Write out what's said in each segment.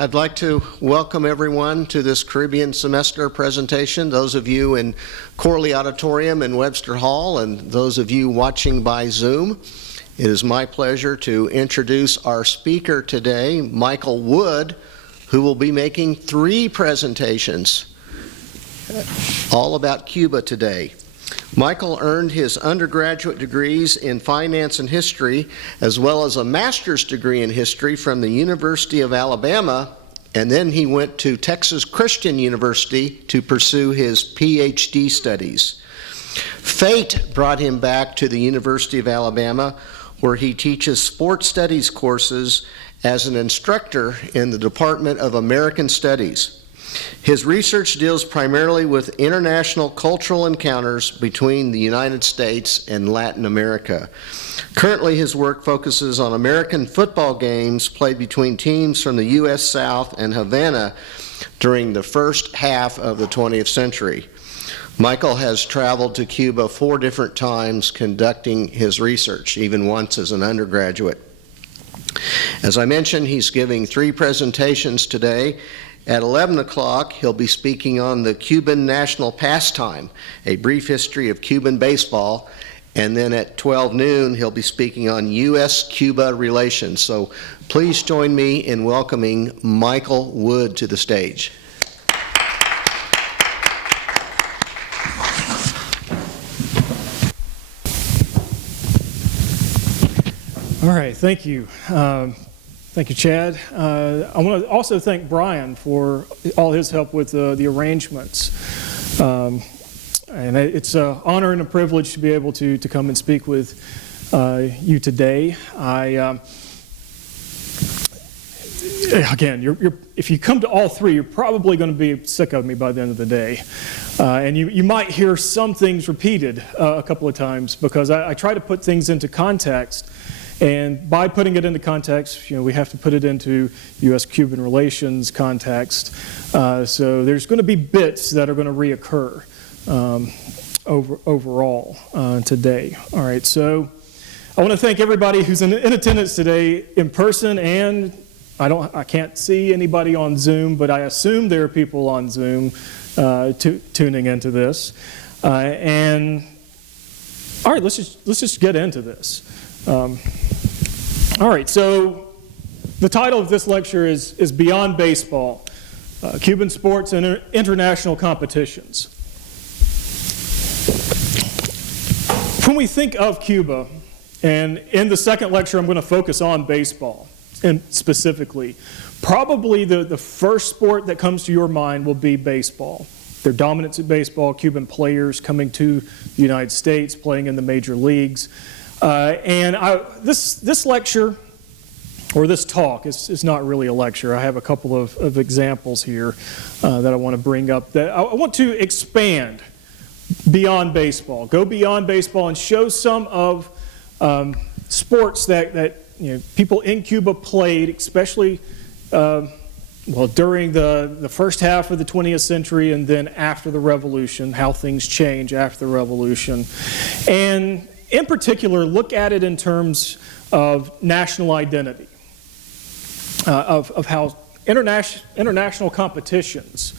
I'd like to welcome everyone to this Caribbean semester presentation, those of you in Corley Auditorium in Webster Hall and those of you watching by Zoom. It is my pleasure to introduce our speaker today, Michael Wood, who will be making 3 presentations all about Cuba today. Michael earned his undergraduate degrees in finance and history, as well as a master's degree in history from the University of Alabama, and then he went to Texas Christian University to pursue his PhD studies. Fate brought him back to the University of Alabama, where he teaches sports studies courses as an instructor in the Department of American Studies. His research deals primarily with international cultural encounters between the United States and Latin America. Currently, his work focuses on American football games played between teams from the U.S. South and Havana during the first half of the 20th century. Michael has traveled to Cuba 4 different times conducting his research, even once as an undergraduate. As I mentioned, he's giving 3 presentations today. At 11 o'clock, he'll be speaking on the Cuban national pastime, a brief history of Cuban baseball, and then at 12 noon, he'll be speaking on U.S.-Cuba relations. So please join me in welcoming Michael Wood to the stage. All right, thank you. Thank you, Chad. I want to also thank Brian for all his help with the arrangements. And it's an honor and a privilege to be able to come and speak with you today. Again, if you come to all 3, you're probably going to be sick of me by the end of the day. And you might hear some things repeated a couple of times because I try to put things into context. And by putting it into context, we have to put it into U.S.-Cuban relations context. So there's going to be bits that are going to reoccur overall today. All right, so I want to thank everybody who's in attendance today in person, and I can't see anybody on Zoom, but I assume there are people on Zoom tuning into this. And all right, let's just get into this. All right, so the title of this lecture is Beyond Baseball, Cuban Sports and International Competitions. When we think of Cuba, and in the second lecture I'm going to focus on baseball, and specifically, probably the first sport that comes to your mind will be baseball. Their dominance at baseball, Cuban players coming to the United States, playing in the major leagues. This lecture, or this talk, is not really a lecture. I have a couple of examples here that I want to bring up. That I want to expand beyond baseball, go beyond baseball, and show some of sports that people in Cuba played, especially during the first half of the 20th century and then after the Revolution, how things change after the Revolution. And in particular, look at it in terms of national identity, of how international competitions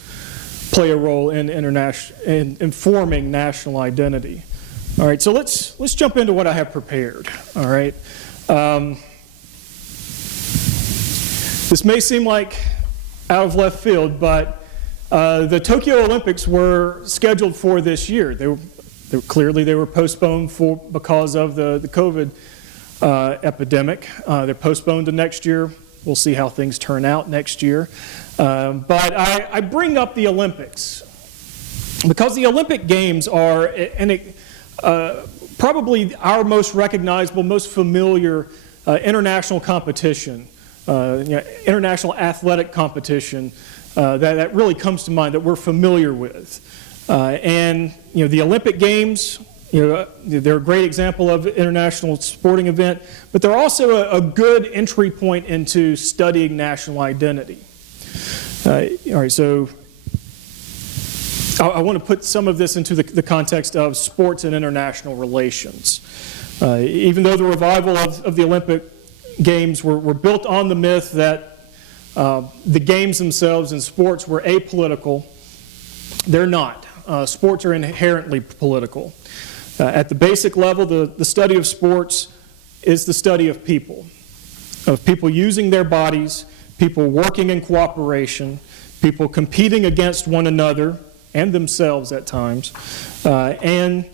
play a role in forming national identity. All right, so let's jump into what I have prepared. All right, this may seem like out of left field, but the Tokyo Olympics were scheduled for this year. Clearly, they were postponed because of the COVID epidemic. They're postponed to next year. We'll see how things turn out next year. But I bring up the Olympics because the Olympic Games are probably our most recognizable, most familiar international competition, international athletic competition that really comes to mind that we're familiar with. And the Olympic Games, they're a great example of international sporting event, but they're also a good entry point into studying national identity. All right, so I want to put some of this into the context of sports and international relations. Even though the revival of the Olympic Games were built on the myth that the games themselves and sports were apolitical. They're not. Sports are inherently political. At the basic level, the study of sports is the study of people using their bodies, people working in cooperation, people competing against one another and themselves at times. And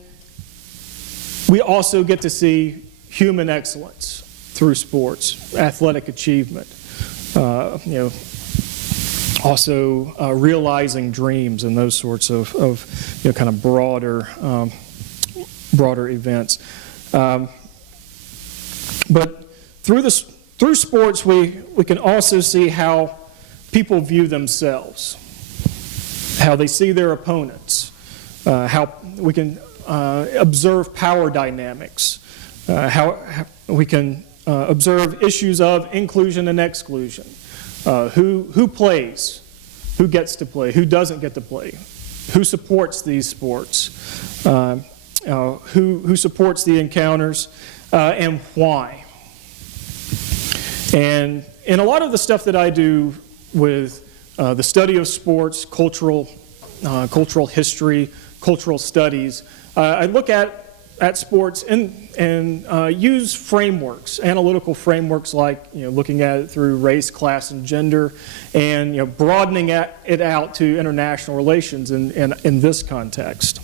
we also get to see human excellence through sports, athletic achievement, also realizing dreams and those sorts of kind of broader events. But through sports, we can also see how people view themselves, how they see their opponents, how we can observe power dynamics, how we can observe issues of inclusion and exclusion, who plays, who gets to play, who doesn't get to play, who supports these sports, who supports the encounters, and why. And in a lot of the stuff that I do with the study of sports, cultural history, cultural studies, I look at sports and use frameworks, analytical frameworks like looking at it through race, class, and gender, and broadening it out to international relations in this context.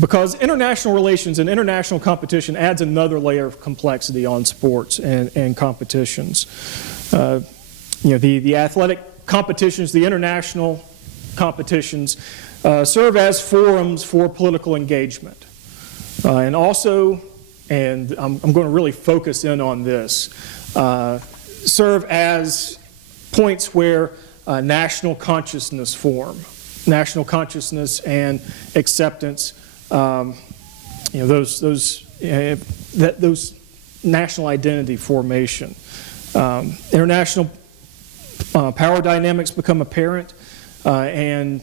Because international relations and international competition adds another layer of complexity on sports and competitions. The athletic competitions, the international competitions, serve as forums for political engagement. And also, and I'm going to really focus in on this, serve as points where national consciousness form, national consciousness and acceptance. Those national identity formation. International power dynamics become apparent, and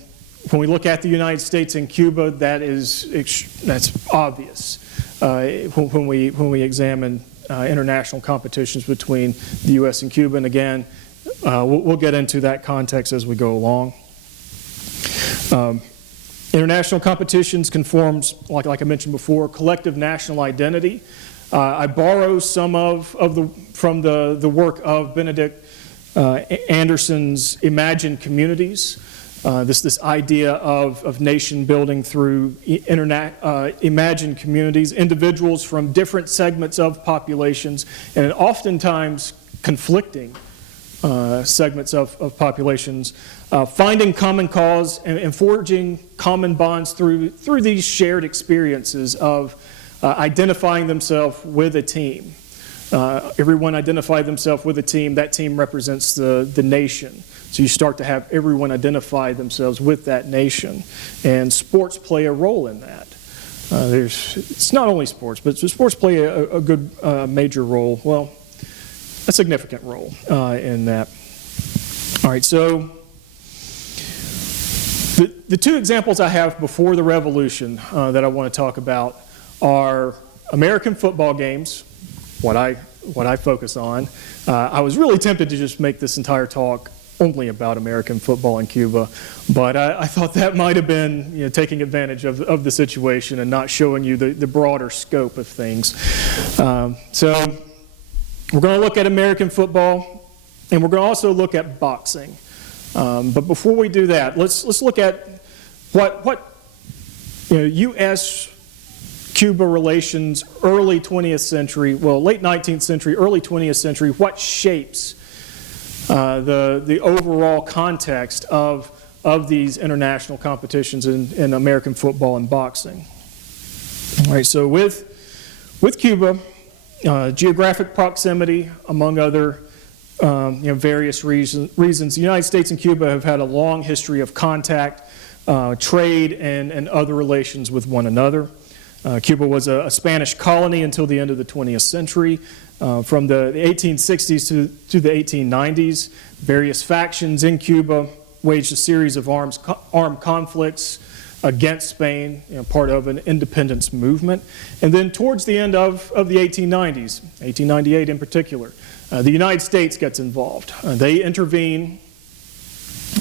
when we look at the United States and Cuba, that's obvious. When we examine international competitions between the U.S. and Cuba, and again, we'll get into that context as we go along. International competitions can form, like I mentioned before, collective national identity. I borrow some from the work of Benedict Anderson's Imagined Communities. This idea of nation building through imagined communities, individuals from different segments of populations, and oftentimes conflicting segments of populations, finding common cause and forging common bonds through these shared experiences of identifying themselves with a team. Everyone identify themselves with a team. That team represents the nation. So you start to have everyone identify themselves with that nation. And sports play a role in that. It's not only sports, but sports play a good major role. Well, a significant role in that. All right, so the two examples I have before the revolution that I want to talk about are American football games, what I focus on. I was really tempted to just make this entire talk only about American football in Cuba, but I thought that might have been taking advantage of the situation and not showing you the broader scope of things. So we're going to look at American football, and we're going to also look at boxing. But before we do that, let's look at what U.S.-Cuba relations, early 20th century, well, late 19th century, early 20th century, what shapes the overall context of these international competitions in American football and boxing. All right, so with Cuba, geographic proximity, among other various reasons, the United States and Cuba have had a long history of contact, trade, and other relations with one another. Cuba was a Spanish colony until the end of the 20th century. From the 1860s to the 1890s, various factions in Cuba waged a series of armed conflicts against Spain, part of an independence movement. And then towards the end of the 1890s, 1898 in particular, the United States gets involved. They intervene,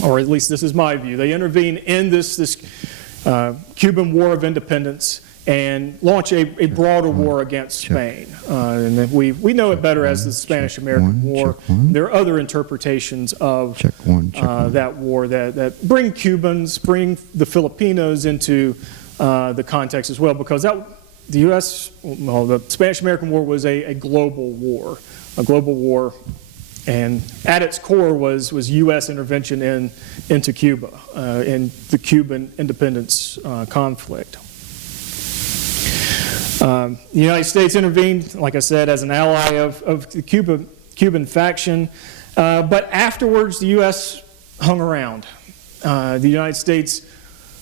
or at least this is my view, they intervene in this Cuban War of Independence and launch a broader war against Spain. And we know it better as the Spanish-American War. There are other interpretations of that war that bring Cubans, bring the Filipinos into the context as well, because the Spanish-American War was a global war, and at its core was U.S. intervention into Cuba in the Cuban independence conflict. The United States intervened, like I said, as an ally of the Cuban faction, but afterwards the U.S. hung around. The United States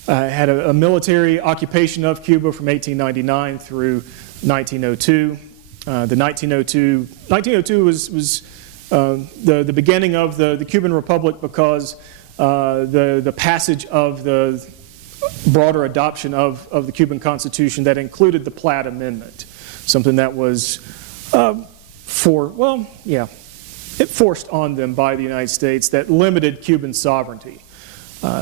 had a military occupation of Cuba from 1899 through 1902. The 1902 was the beginning of the Cuban Republic, because the passage of the broader adoption of the Cuban Constitution that included the Platt Amendment, something that was it forced on them by the United States, that limited Cuban sovereignty,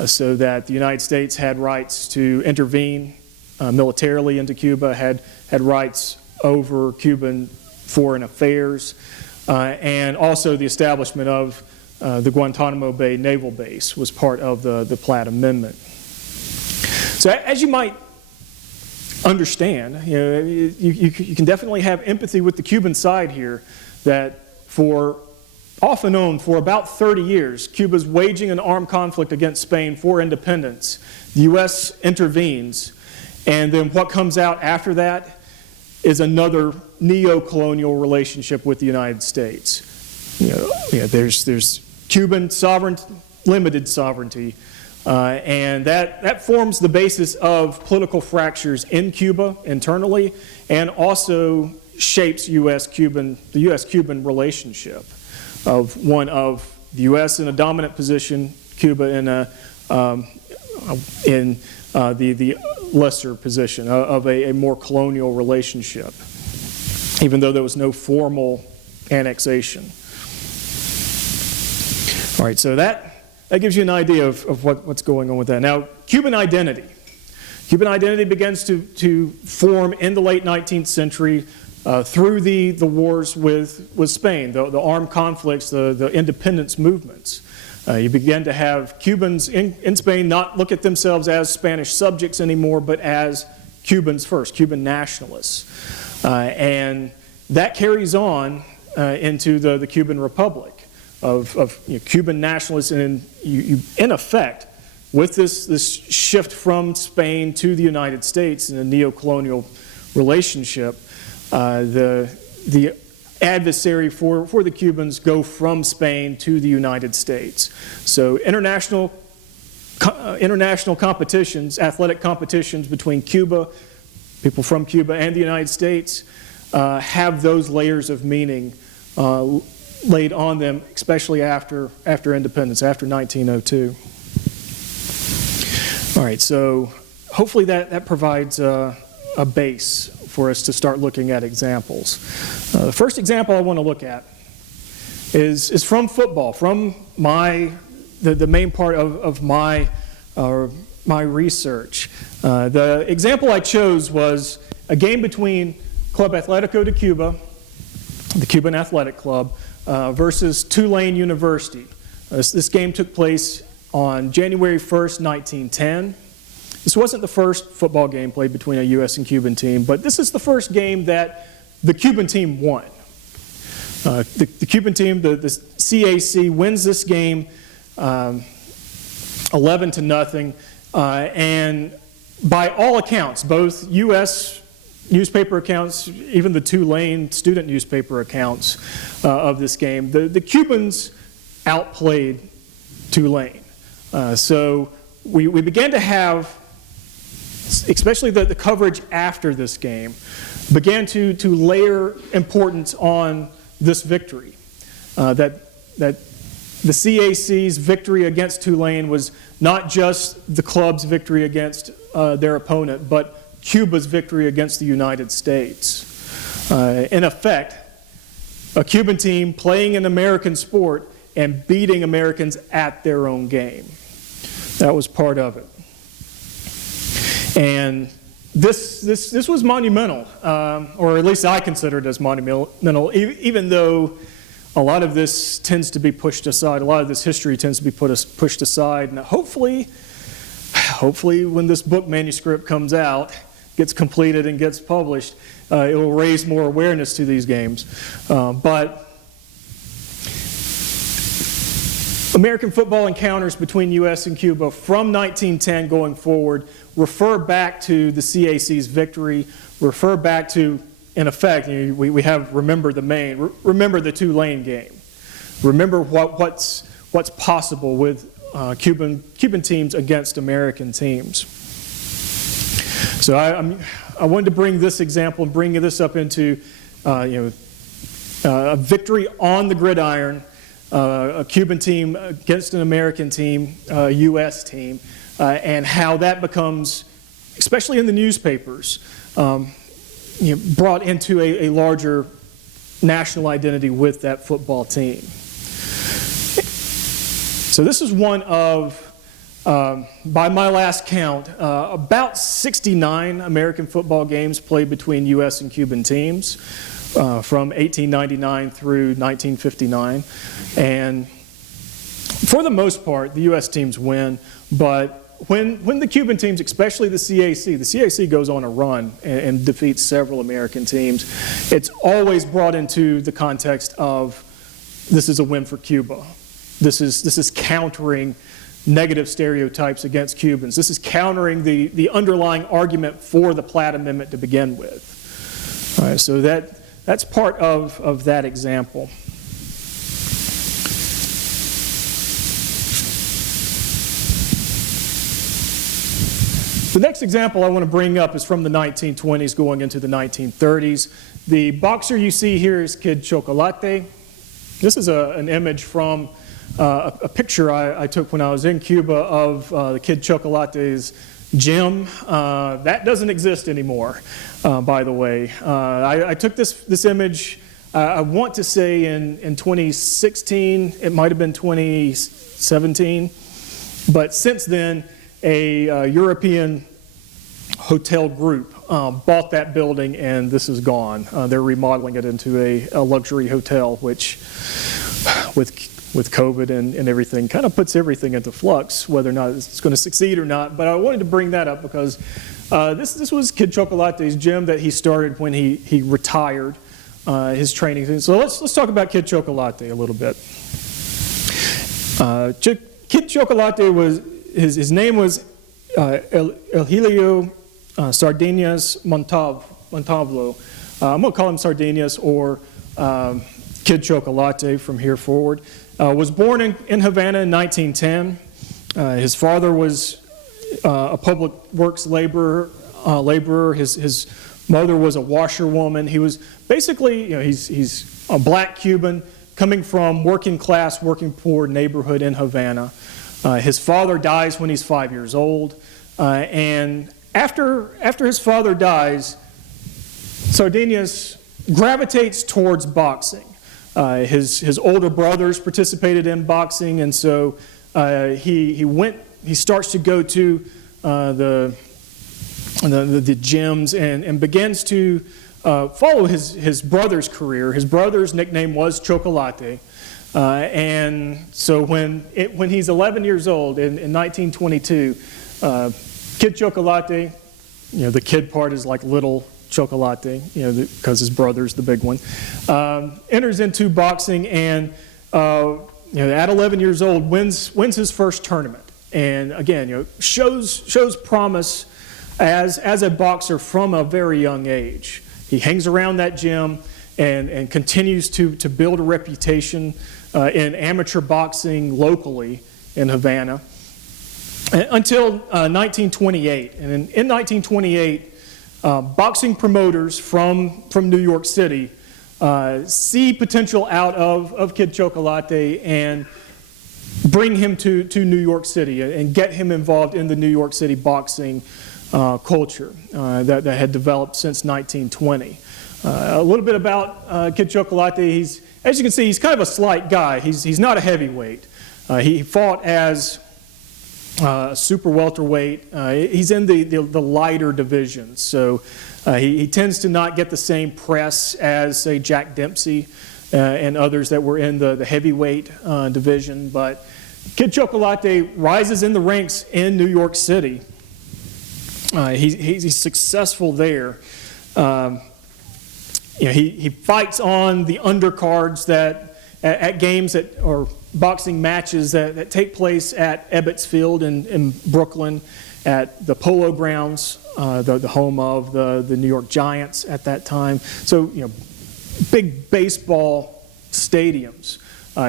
so that the United States had rights to intervene militarily into Cuba, had rights over Cuban foreign affairs, and also the establishment of the Guantanamo Bay Naval Base was part of the Platt Amendment. So as you might understand, you can definitely have empathy with the Cuban side here, that off and on for about 30 years, Cuba's waging an armed conflict against Spain for independence. The U.S. intervenes, and then what comes out after that is another neo-colonial relationship with the United States. There's Cuban limited sovereignty, and that forms the basis of political fractures in Cuba internally, and also shapes the U.S.-Cuban relationship of the U.S. in a dominant position, Cuba in the lesser position of a more colonial relationship, even though there was no formal annexation. All right, so that gives you an idea of what's going on with that. Now, Cuban identity. Cuban identity begins to form in the late 19th century through the wars with Spain, the armed conflicts, the independence movements. You begin to have Cubans in Spain not look at themselves as Spanish subjects anymore, but as Cubans first, Cuban nationalists. And that carries on into the Cuban Republic of Cuban nationalists, and you in effect, with this shift from Spain to the United States in a neo-colonial relationship, the adversary for the Cubans go from Spain to the United States. So international competitions, athletic competitions between Cuba, people from Cuba, and the United States have those layers of meaning laid on them, especially after independence, after 1902. All right, so hopefully that provides a base for us to start looking at examples. The first example I want to look at is from football, from the main part of my research. The example I chose was a game between Club Atlético de Cuba, the Cuban Athletic Club, versus Tulane University. This game took place on January 1st, 1910. This wasn't the first football game played between a U.S. and Cuban team, but this is the first game that the Cuban team won. The Cuban team, the CAC, wins this game 11-0, and by all accounts, both U.S. newspaper accounts, even the Tulane student newspaper accounts of this game, the Cubans outplayed Tulane. So we began to have, especially the coverage after this game, began to layer importance on this victory. That the CAC's victory against Tulane was not just the club's victory against their opponent, but Cuba's victory against the United States. In effect, a Cuban team playing an American sport and beating Americans at their own game. That was part of it. And this was monumental, or at least I consider it as monumental, even though a lot of this tends to be pushed aside. A lot of this history tends to be pushed aside. And hopefully when this book manuscript comes out, gets completed and gets published, it will raise more awareness to these games. But American football encounters between U.S. and Cuba from 1910 going forward refer back to the CAC's victory, refer back to, in effect, we have remember the Maine, remember the Tulane game, remember what's possible with Cuban teams against American teams. So I wanted to bring this example and bring this up into a victory on the gridiron, a Cuban team against an American team, a U.S. team, and how that becomes, especially in the newspapers, brought into a larger national identity with that football team. So this is one of, by my last count, about 69 American football games played between U.S. and Cuban teams from 1899 through 1959. And for the most part, the U.S. teams win, but when the Cuban teams, especially the CAC goes on a run and defeats several American teams, it's always brought into the context of this is a win for Cuba. This is countering negative stereotypes against Cubans. This is countering the underlying argument for the Platt Amendment to begin with. All right, so that's part of that example. The next example I want to bring up is from the 1920s going into the 1930s. The boxer you see here is Kid Chocolate. This is an image from a picture I took when I was in Cuba of the Kid Chocolate's gym. That doesn't exist anymore, by the way. I took this image, I want to say in 2016, it might have been 2017, but since then, a European hotel group bought that building and this is gone. They're remodeling it into a luxury hotel, which with COVID and everything kind of puts everything into flux, whether or not it's going to succeed or not. But I wanted to bring that up because this was Kid Chocolate's gym that he started when he retired his training. So let's talk about Kid Chocolate a little bit. Kid Chocolate was, his name was Elhelio Sardinias Montalvo. I'm going to call him Sardinias or Kid Chocolate from here forward. Was born in Havana in 1910. His father was a public works laborer. His mother was a washerwoman. He was basically, he's a black Cuban coming from working class, working poor neighborhood in Havana. His father dies when he's 5 years old, and after his father dies, Sardinias gravitates towards boxing. His older brothers participated in boxing, and so he starts to go to the gyms and begins to follow his brother's career. His brother's nickname was Chocolate. And so when he's 11 years old in 1922, Kid Chocolate, the kid part is like little Chocolate, because his brother's the big one, enters into boxing and at 11 years old wins his first tournament, and again shows promise as a boxer from a very young age. He hangs around that gym and continues to build a reputation in amateur boxing locally in Havana until 1928. And in 1928, boxing promoters from New York City see potential out of Kid Chocolate and bring him to New York City and get him involved in the New York City boxing culture that had developed since 1920. A little bit about Kid Chocolate. As you can see, he's kind of a slight guy. He's not a heavyweight. He fought as super welterweight. He's in the lighter divisions, so he tends to not get the same press as, say, Jack Dempsey and others that were in the heavyweight division. But Kid Chocolate rises in the ranks in New York City. He's successful there. He fights on the undercards at games or boxing matches that take place at Ebbets Field in Brooklyn, at the Polo Grounds, the home of the New York Giants at that time. So, big baseball stadiums.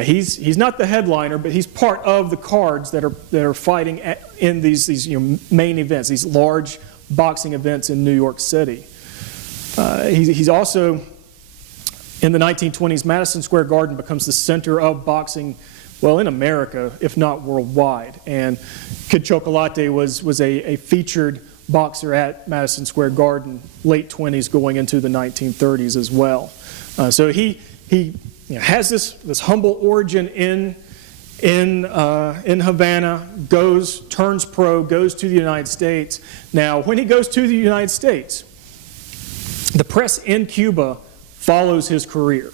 He's not the headliner, but he's part of the cards that are fighting in these main events, these large boxing events in New York City. He's also, in the 1920s, Madison Square Garden becomes the center of boxing, well, in America, if not worldwide. And Kid Chocolate was a featured boxer at Madison Square Garden, late 20s going into the 1930s as well. So he has this humble origin in Havana, turns pro, goes to the United States. Now, when he goes to the United States, the press in Cuba follows his career.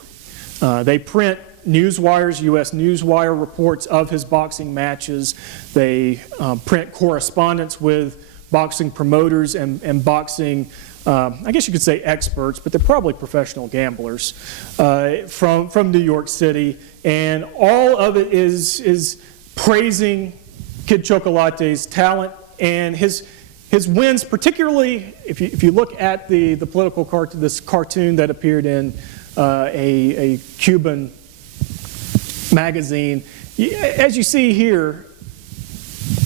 They print newswires, U.S. newswire reports of his boxing matches. They print correspondence with boxing promoters and boxing, I guess you could say experts, but they're probably professional gamblers from New York City. And all of it is praising Kid Chocolate's talent and his wins, particularly if you look at the political this cartoon that appeared in a Cuban magazine. As you see here,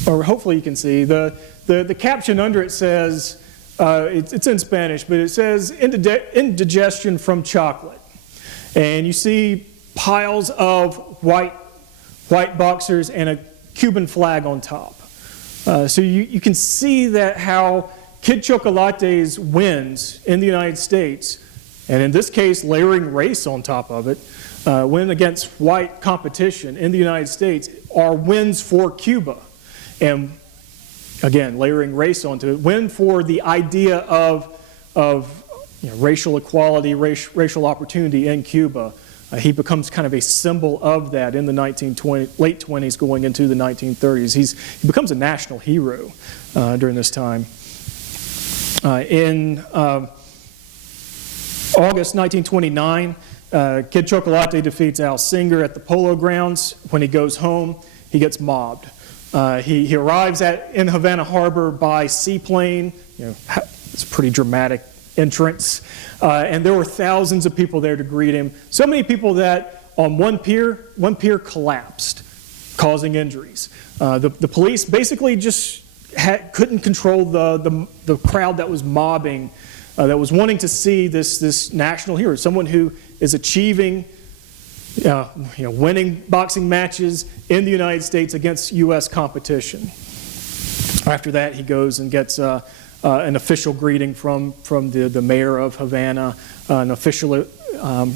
or hopefully you can see, the caption under it says, it's in Spanish, but it says indigestion from chocolate. And you see piles of white boxers and a Cuban flag on top. So you can see that how Kid Chocolate's wins in the United States, and in this case layering race on top of it, win against white competition in the United States, are wins for Cuba. And again, layering race onto it, win for the idea of racial equality, racial opportunity in Cuba. He becomes kind of a symbol of that in the late 20s going into the 1930s. He becomes a national hero during this time. In August 1929, Kid Chocolate defeats Al Singer at the Polo Grounds. When he goes home, he gets mobbed. He arrives in Havana Harbor by seaplane. It's a pretty dramatic entrance. And there were thousands of people there to greet him. So many people that on one pier collapsed, causing injuries. The police basically just couldn't control the crowd that was mobbing, that was wanting to see this national hero, someone who is achieving, winning boxing matches in the United States against U.S. competition. After that, he goes and gets an official greeting from the mayor of Havana, an official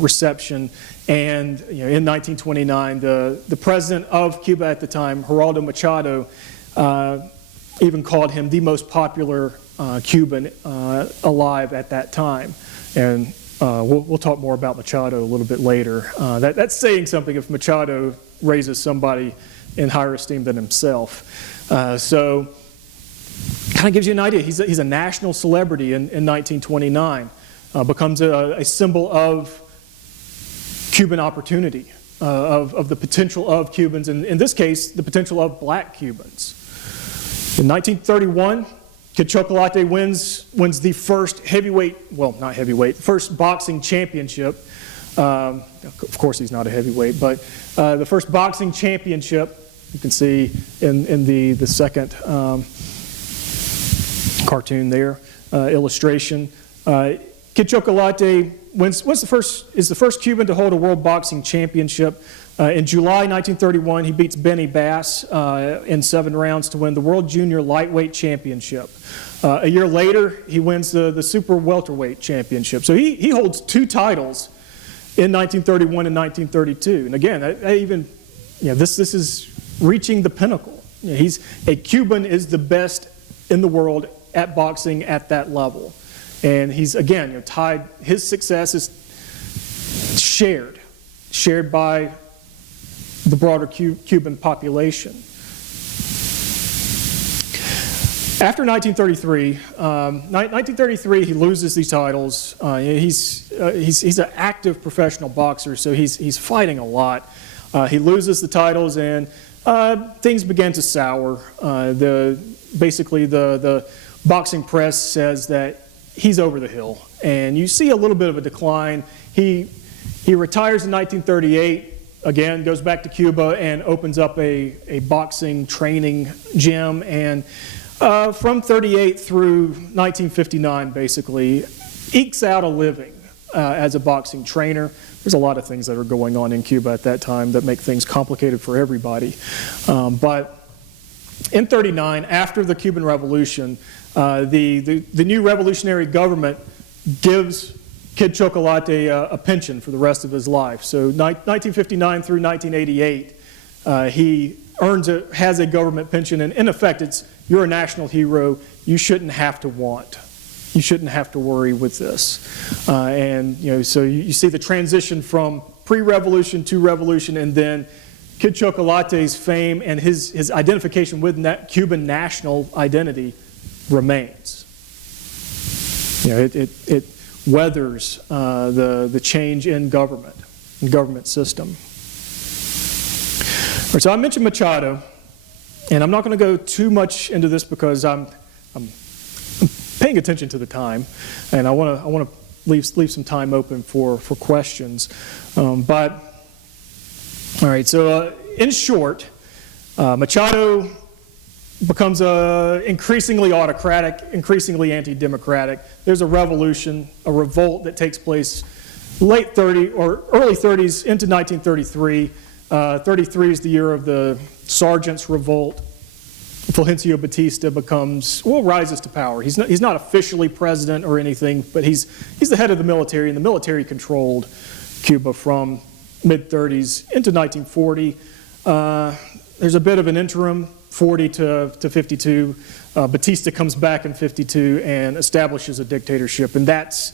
reception, and in 1929, the president of Cuba at the time, Geraldo Machado, even called him the most popular Cuban alive at that time. And we'll talk more about Machado a little bit later. That's saying something if Machado raises somebody in higher esteem than himself. So kind of gives you an idea. He's a national celebrity in 1929, becomes a symbol of Cuban opportunity, of the potential of Cubans, and in this case, the potential of black Cubans. In 1931, Kid Chocolate wins the first first boxing championship. Of course, he's not a heavyweight, but the first boxing championship, you can see in the second cartoon there, illustration. Kid Chocolate is the first Cuban to hold a World Boxing Championship. In July 1931, he beats Benny Bass in 7 rounds to win the World Junior Lightweight Championship. A year later, he wins the Super Welterweight Championship. So he holds 2 titles in 1931 and 1932. And again, this is reaching the pinnacle. A Cuban is the best in the world at boxing at that level. And he's, again, tied, his success is shared by the broader Cuban population. After 1933, he loses these titles. He's an active professional boxer, so he's fighting a lot. He loses the titles, and things began to sour. Basically, the boxing press says that he's over the hill, and you see a little bit of a decline. He retires in 1938. Again, goes back to Cuba and opens up a boxing training gym, and from 38 through 1959, basically, ekes out a living as a boxing trainer. There's a lot of things that are going on in Cuba at that time that make things complicated for everybody. But in 39, after the Cuban Revolution, the new revolutionary government gives Kid Chocolate a pension for the rest of his life. So 1959 through 1988, he has a government pension, and in effect, you're a national hero. You shouldn't have to want. You shouldn't have to worry with this. So you see the transition from pre-revolution to revolution, and then Kid Chocolate's fame and his identification with that Cuban national identity remains. It weathers the change in government system. All right, so I mentioned Machado, and I'm not going to go too much into this because I'm paying attention to the time, and I want to leave some time open for questions. But all right, so in short, Machado becomes increasingly autocratic, increasingly anti-democratic. There's a revolution, a revolt that takes place late 30s or early 30s into 1933. 33 is the year of the Sergeants' Revolt. Fulgencio Batista rises to power. He's not officially president or anything, but he's the head of the military, and the military controlled Cuba from mid-30s into 1940. There's a bit of an interim, 40 to 52. Batista comes back in 52 and establishes a dictatorship, and that's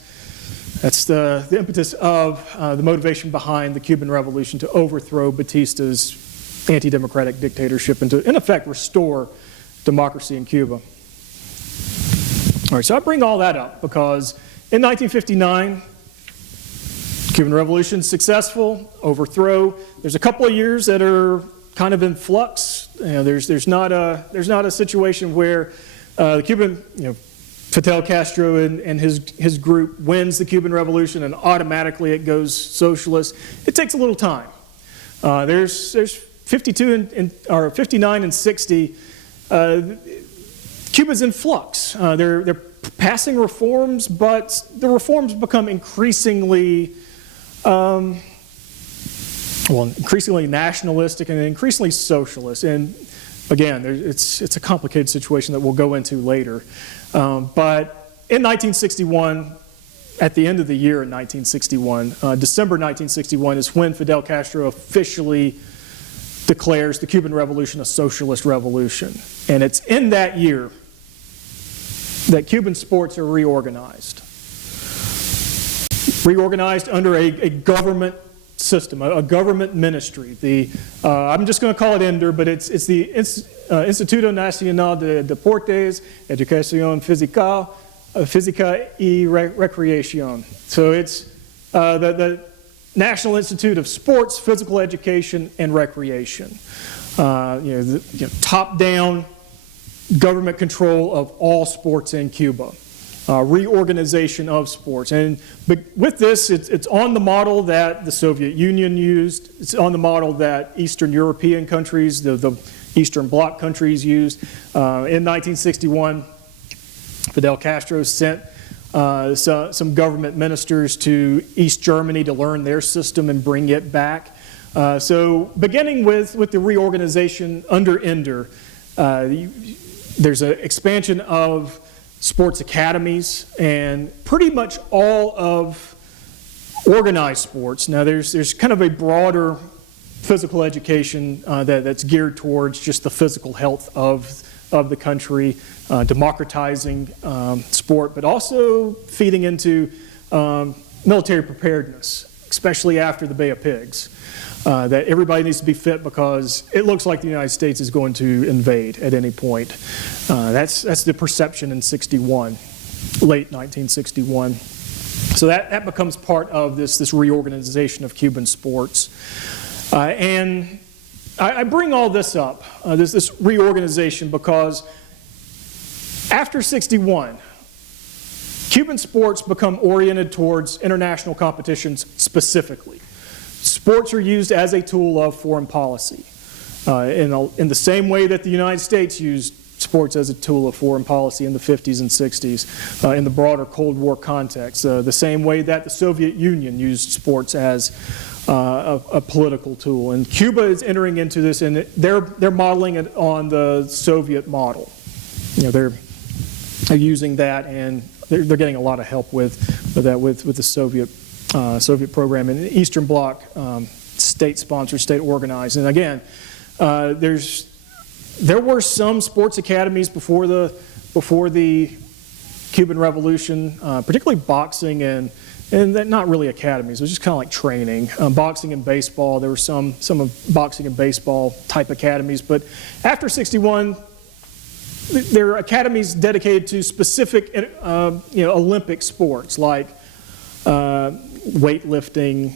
the impetus of the motivation behind the Cuban Revolution, to overthrow Batista's anti-democratic dictatorship and to, in effect, restore democracy in Cuba. All right, so I bring all that up because in 1959, Cuban Revolution successful, overthrow. There's a couple of years that are kind of in flux. There's not a situation where the Cuban, Fidel Castro and his group wins the Cuban Revolution and automatically it goes socialist. It takes a little time. There's 59 and 60. Cuba's in flux. They're passing reforms, but the reforms become increasingly nationalistic and increasingly socialist. And again, it's a complicated situation that we'll go into later. But in 1961, at the end of the year in 1961, December 1961, is when Fidel Castro officially declares the Cuban Revolution a socialist revolution. And it's in that year that Cuban sports are reorganized. Reorganized under a government system, a government ministry. I'm just going to call it INDER, but it's the Instituto Nacional de Deportes, Educación Física y Recreación. So it's the National Institute of Sports, Physical Education, and Recreation. Top-down government control of all sports in Cuba. Reorganization of sports. And with this, it's on the model that the Soviet Union used. It's on the model that Eastern European countries, the Eastern Bloc countries used. In 1961, Fidel Castro sent some government ministers to East Germany to learn their system and bring it back. So beginning with the reorganization under Ender, there's an expansion of sports academies and pretty much all of organized sports. Now there's kind of a broader physical education that's geared towards just the physical health of the country, democratizing sport, but also feeding into military preparedness, especially after the Bay of Pigs. That everybody needs to be fit because it looks like the United States is going to invade at any point. That's the perception in 61, late 1961. So that becomes part of this reorganization of Cuban sports. And I bring all this up, this reorganization, because after 61, Cuban sports become oriented towards international competitions specifically. Sports are used as a tool of foreign policy in the same way that the United States used sports as a tool of foreign policy in the 50s and 60s in the broader Cold War context, the same way that the Soviet Union used sports as a political tool. And Cuba is entering into this, and they're modeling it on the Soviet model. They're using that, and they're getting a lot of help with the Soviet program and the Eastern Bloc, state-sponsored, state-organized. And again, there were some sports academies before the Cuban Revolution, particularly boxing and not really academies. It was just kind of like training. Boxing and baseball. There were some of boxing and baseball type academies, but after 61. There are academies dedicated to specific, Olympic sports like weightlifting,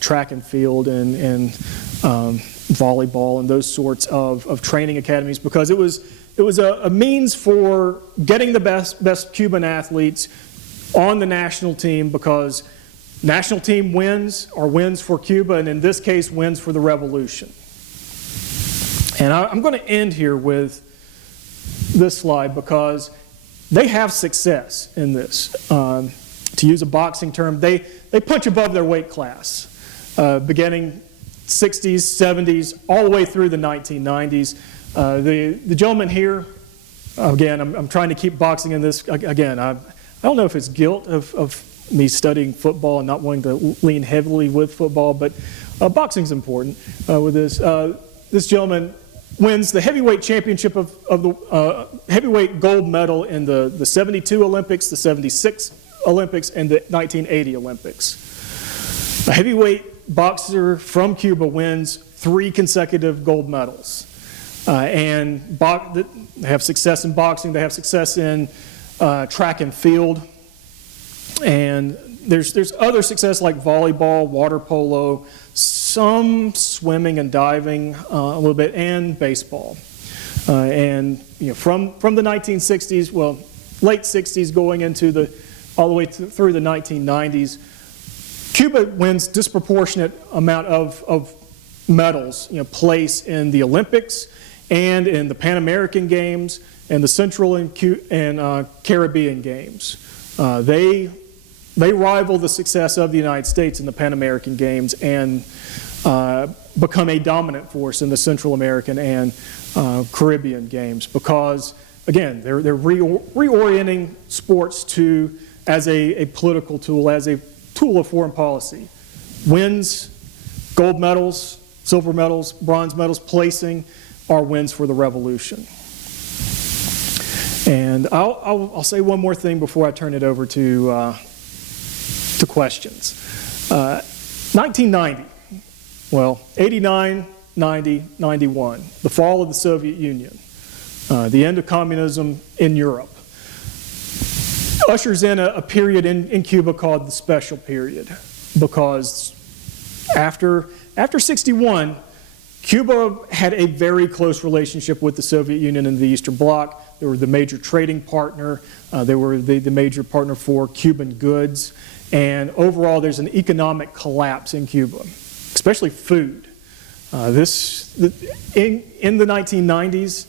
track and field, and volleyball, and those sorts of training academies, because it was a means for getting the best Cuban athletes on the national team, because national team wins for Cuba, and in this case wins for the revolution. And I'm going to end here with this slide, because they have success in this. To use a boxing term, they punch above their weight class, beginning 60s, 70s, all the way through the 1990s. The gentleman here, again, I'm trying to keep boxing in this. Again, I don't know if it's guilt of me studying football and not wanting to lean heavily with football, but boxing's important with this. This gentleman wins the heavyweight championship of the heavyweight gold medal in the 72 Olympics, the 76 Olympics, and the 1980 Olympics. A heavyweight boxer from Cuba wins 3 consecutive gold medals. And they have success in boxing, they have success in track and field, and there's other success like volleyball, water polo, some swimming and diving a little bit, and baseball. And from the 1960s, well, late 60s going into all the way through the 1990s, Cuba wins disproportionate amount of medals, place in the Olympics and in the Pan American Games and the Central and Caribbean Games. They rival the success of the United States in the Pan American Games and become a dominant force in the Central American and Caribbean Games, because, again, they're reorienting sports as a political tool, as a tool of foreign policy. Wins, gold medals, silver medals, bronze medals, placing are wins for the revolution. And I'll say one more thing before I turn it over to questions. 1990, well, 89, 90, 91, the fall of the Soviet Union, the end of communism in Europe, ushers in a period in Cuba called the Special Period, because after 61, Cuba had a very close relationship with the Soviet Union and the Eastern Bloc. They were the major trading partner. They were the major partner for Cuban goods. And overall, there's an economic collapse in Cuba, especially food. In the 1990s,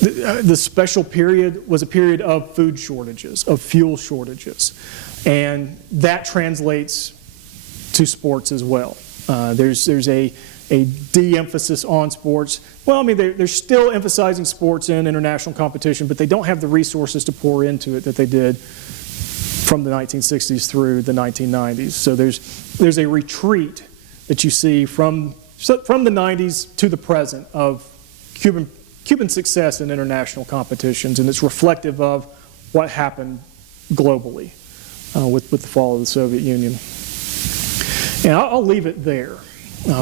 the special period was a period of food shortages, of fuel shortages, and that translates to sports as well. There's a de-emphasis on sports. Well, I mean, they're still emphasizing sports in international competition, but they don't have the resources to pour into it that they did from the 1960s through the 1990s. So there's a retreat that you see from the 90s to the present of Cuban success in international competitions, and it's reflective of what happened globally with the fall of the Soviet Union. And I'll leave it there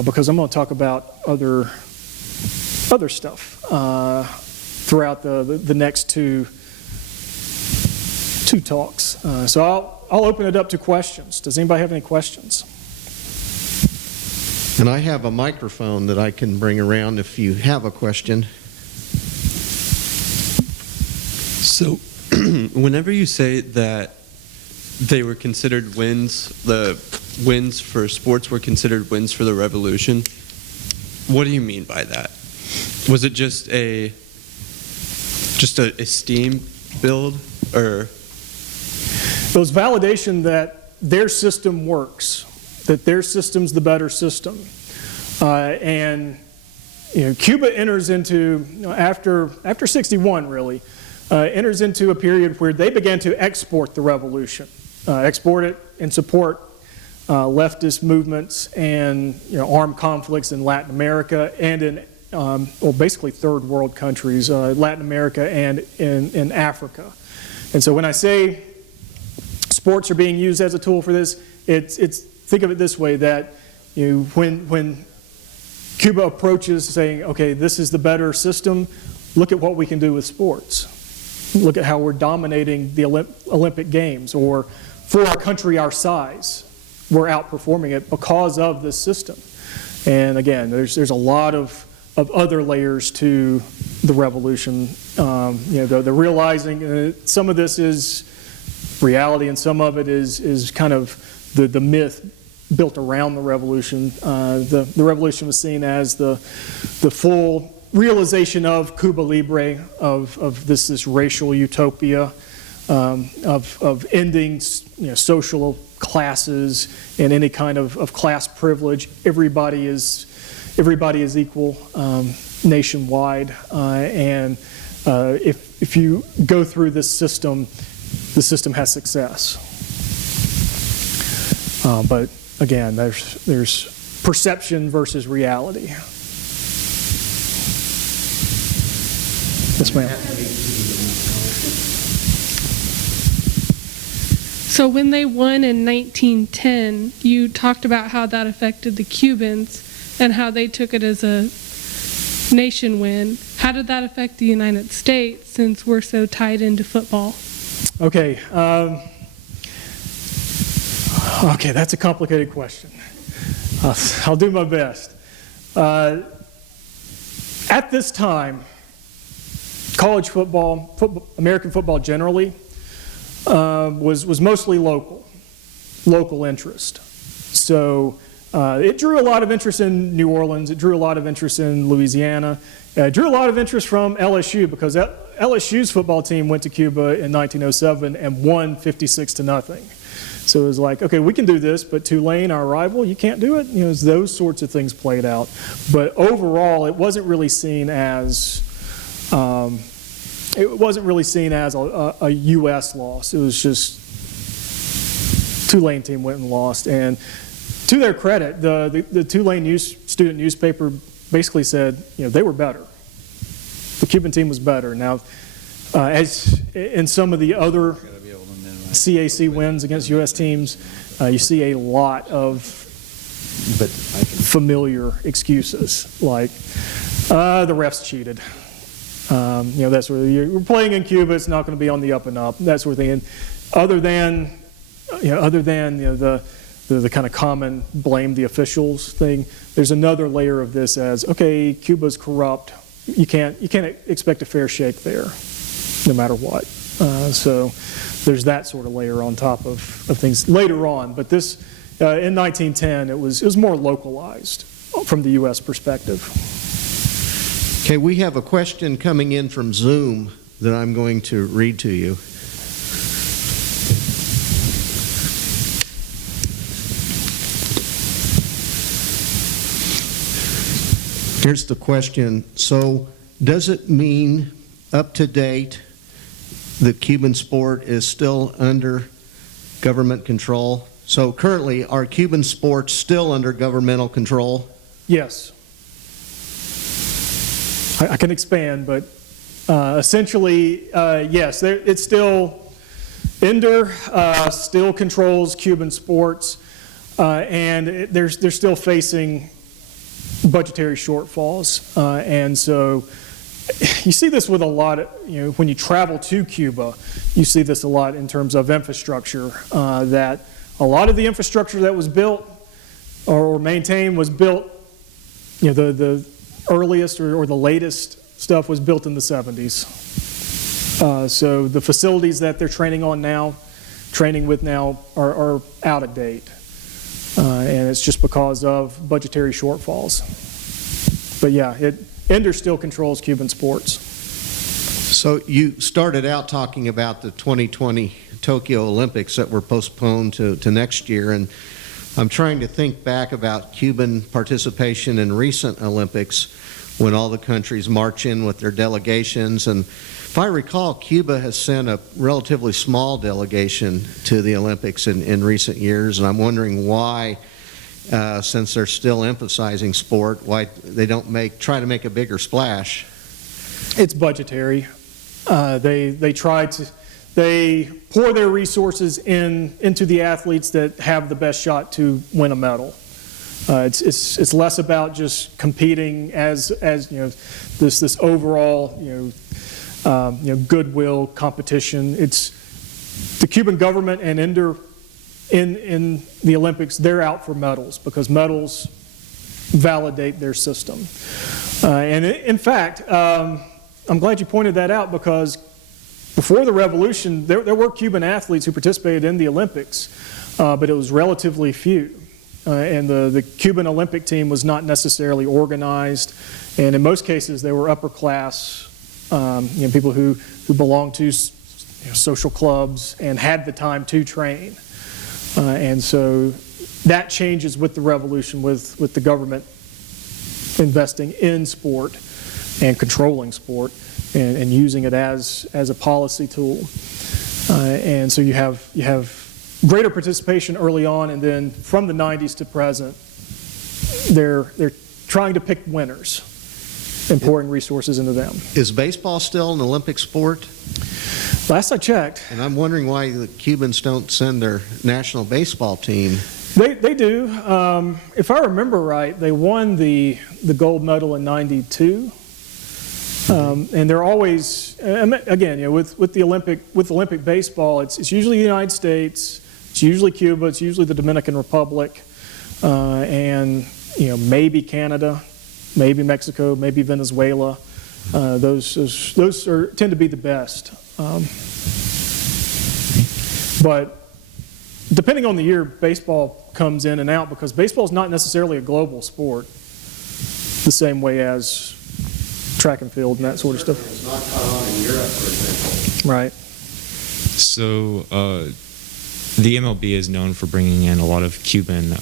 because I'm going to talk about other stuff throughout the next two talks. So I'll open it up to questions. Does anybody have any questions? And I have a microphone that I can bring around if you have a question. So, whenever you say that they were considered wins, the wins for sports were considered wins for the revolution, what do you mean by that? Was it just a steam build, or? It was validation that their system works, that their system's the better system. And Cuba enters into, after 61 really, enters into a period where they began to export the revolution, export it and support leftist movements and armed conflicts in Latin America and in, basically third world countries, Latin America and in Africa. And so when I say sports are being used as a tool for this, it's think of it this way, that when Cuba approaches saying, okay, this is the better system, look at what we can do with sports. Look at how we're dominating the Olympic Games, or for a country our size, we're outperforming it because of this system. And again, there's a lot of other layers to the revolution. They're realizing some of this is reality and some of it is kind of the myth built around the revolution. The revolution was seen as the full realization of Cuba Libre, of this racial utopia, of ending social classes and any kind of class privilege. Everybody is equal nationwide, and if you go through this system, the system has success. But again, there's perception versus reality. Yes, ma'am. So when they won in 1910, you talked about how that affected the Cubans and how they took it as a nation win. How did that affect the United States, since we're so tied into football? Okay. Okay, that's a complicated question. I'll do my best. At this time, college football, American football generally, was mostly local interest. So it drew a lot of interest in New Orleans. It drew a lot of interest in Louisiana. It drew a lot of interest from LSU, because LSU's football team went to Cuba in 1907 and won 56-0. So it was like, okay, we can do this, but Tulane, our rival, you can't do it. Those sorts of things played out. But overall, it wasn't really seen as a U.S. loss. It was just Tulane team went and lost. And to their credit, the Tulane student newspaper basically said, they were better. The Cuban team was better. Now, as in some of the other CAC wins against U.S. teams, you see a lot of familiar excuses, like the refs cheated. That's where we're playing in Cuba. It's not going to be on the up and up. That sort of thing. And other than the kind of common blame the officials thing, there's another layer of this as, okay, Cuba's corrupt. You can't expect a fair shake there, no matter what. So there's that sort of layer on top of things later on. But this, in 1910, it was more localized from the U.S. perspective. Okay, we have a question coming in from Zoom that I'm going to read to you. Here's the question. So, does it mean, up to date, the Cuban sport is still under government control? So currently, are Cuban sports still under governmental control? Yes. I can expand, but essentially, yes. It's still, INDER still controls Cuban sports, and they're still facing budgetary shortfalls. And so you see this with a lot of, when you travel to Cuba, you see this a lot in terms of infrastructure, that a lot of the infrastructure that was built or maintained was built, the earliest or the latest stuff was built in the 70s. So the facilities that they're training with now are out of date. And it's just because of budgetary shortfalls. But yeah, INDER still controls Cuban sports. So you started out talking about the 2020 Tokyo Olympics that were postponed to next year, and I'm trying to think back about Cuban participation in recent Olympics when all the countries march in with their delegations. And if I recall, Cuba has sent a relatively small delegation to the Olympics in recent years, and I'm wondering why, since they're still emphasizing sport, why they don't try to make a bigger splash. It's budgetary. They pour their resources into the athletes that have the best shot to win a medal. It's less about just competing as this overall goodwill competition. It's the Cuban government and INDER in the Olympics. They're out for medals because medals validate their system. And in fact, I'm glad you pointed that out, because before the revolution, there were Cuban athletes who participated in the Olympics, but it was relatively few. And the Cuban Olympic team was not necessarily organized, and in most cases they were upper class, people who belonged to social clubs and had the time to train. And so that changes with the revolution, with the government investing in sport and controlling sport and using it as a policy tool. And so you have greater participation early on, and then from the 90s to present, they're trying to pick winners and pouring resources into them. Is baseball still an Olympic sport? Last I checked. And I'm wondering why the Cubans don't send their national baseball team. They do. If I remember right, they won the gold medal in '92. And they're always, again, with Olympic baseball, it's usually the United States, it's usually Cuba, it's usually the Dominican Republic, and maybe Canada, maybe Mexico, maybe Venezuela. Those tend to be the best. But depending on the year, baseball comes in and out, because baseball is not necessarily a global sport the same way as track and field and that sort of stuff. It's not caught on in Europe, for example. Right. So the MLB is known for bringing in a lot of Cuban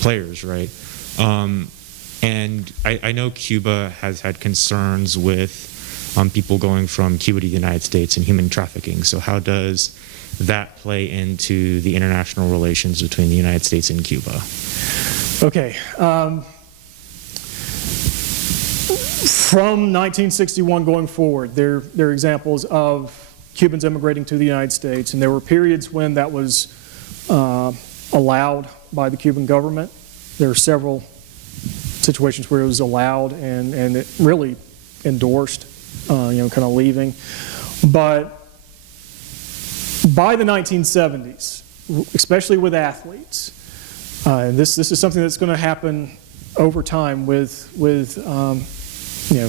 players, right? And I know Cuba has had concerns with people going from Cuba to the United States and human trafficking. So how does that play into the international relations between the United States and Cuba? Okay. From 1961 going forward, there are examples of Cubans immigrating to the United States, and there were periods when that was allowed by the Cuban government. There are several situations where it was allowed and it really endorsed, kind of leaving. But by the 1970s, especially with athletes, and this is something that's going to happen over time with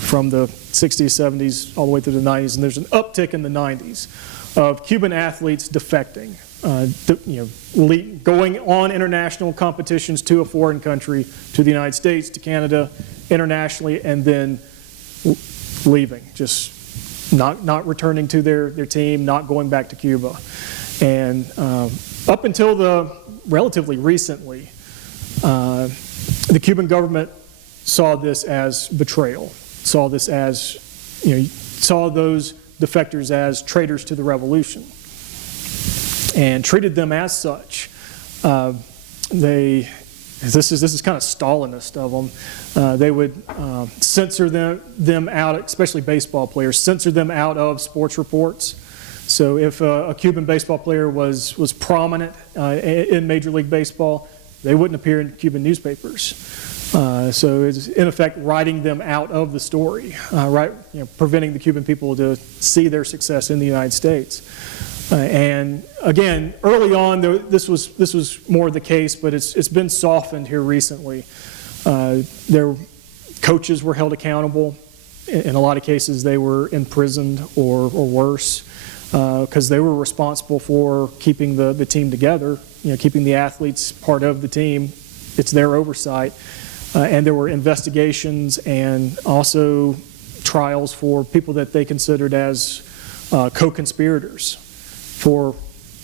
from the 60s, 70s, all the way through the 90s, and there's an uptick in the 90s of Cuban athletes defecting, going on international competitions to a foreign country, to the United States, to Canada, internationally, and then leaving, just not returning to their team, not going back to Cuba. And up until relatively recently, the Cuban government saw this as betrayal, saw this as, saw those defectors as traitors to the revolution, and treated them as such. This is kind of Stalinist of them. They would censor them out, especially baseball players, censor them out of sports reports. So if a Cuban baseball player was prominent in Major League Baseball, they wouldn't appear in Cuban newspapers. So it's in effect writing them out of the story, preventing the Cuban people to see their success in the United States. And again, early on, this was more the case, but it's been softened here recently. Their coaches were held accountable. In a lot of cases, they were imprisoned or worse, because they were responsible for keeping the team together, keeping the athletes part of the team. It's their oversight. And there were investigations and also trials for people that they considered as co-conspirators for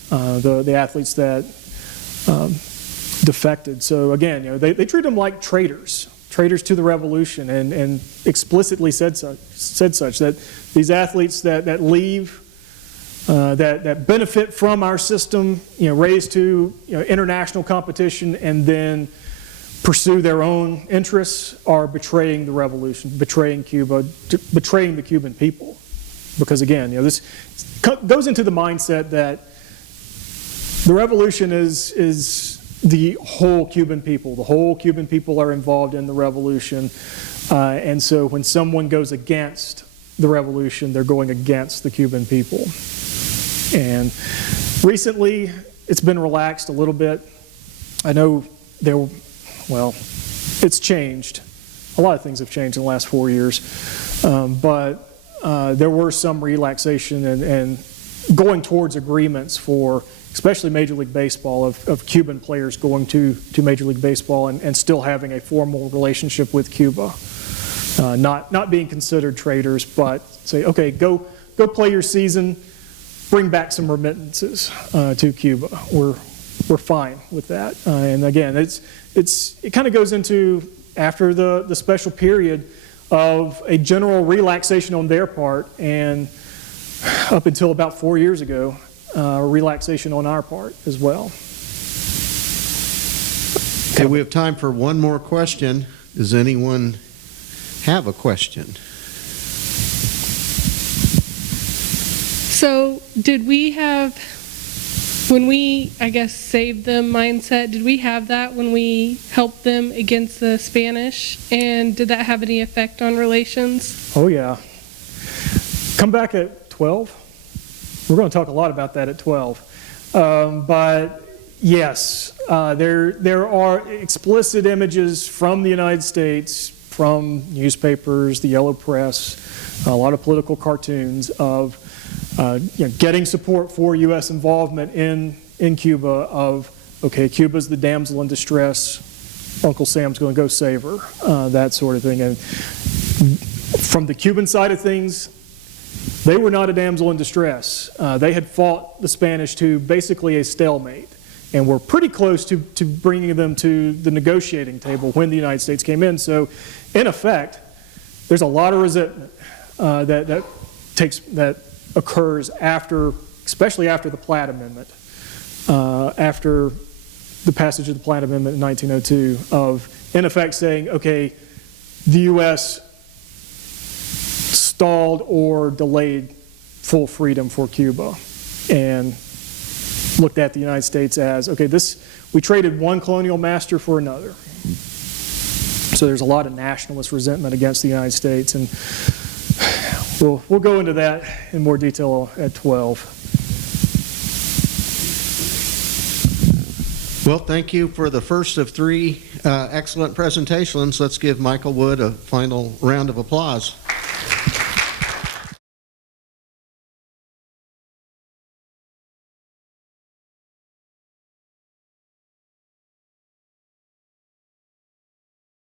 the athletes that defected. So again, they treat them like traitors to the revolution, and explicitly said such that these athletes that leave, that benefit from our system, raised to international competition, and then pursue their own interests, are betraying the revolution, betraying Cuba, betraying the Cuban people. Because again, this goes into the mindset that the revolution is the whole Cuban people. The whole Cuban people are involved in the revolution. And so when someone goes against the revolution, they're going against the Cuban people. And recently, it's been relaxed a little bit. I know it's changed. A lot of things have changed in the last 4 years. But there were some relaxation and going towards agreements for, especially Major League Baseball, of Cuban players going to Major League Baseball and still having a formal relationship with Cuba. Not being considered traitors, but say, okay, go play your season, bring back some remittances to Cuba. We're fine with that. And again, it kind of goes into, after the special period of a general relaxation on their part, and up until about 4 years ago, relaxation on our part as well. Okay, we have time for one more question. Does anyone have a question? So did we have, when we, saved them mindset, did we have that when we helped them against the Spanish? And did that have any effect on relations? Oh, yeah. Come back at 12. We're going to talk a lot about that at 12. But yes, there are explicit images from the United States, from newspapers, the yellow press, a lot of political cartoons of getting support for U.S. involvement in Cuba, of, okay, Cuba's the damsel in distress, Uncle Sam's going to go save her, that sort of thing. And from the Cuban side of things, they were not a damsel in distress. They had fought the Spanish to basically a stalemate, and were pretty close to bringing them to the negotiating table when the United States came in. So, in effect, there's a lot of resentment that occurs after, especially after the Platt Amendment, after the passage of the Platt Amendment in 1902, of, in effect, saying, okay, the U.S. stalled or delayed full freedom for Cuba, and looked at the United States as, okay, we traded one colonial master for another. So there's a lot of nationalist resentment against the United States, and we'll go into that in more detail at 12. Well, thank you for the first of three excellent presentations. Let's give Michael Wood a final round of applause.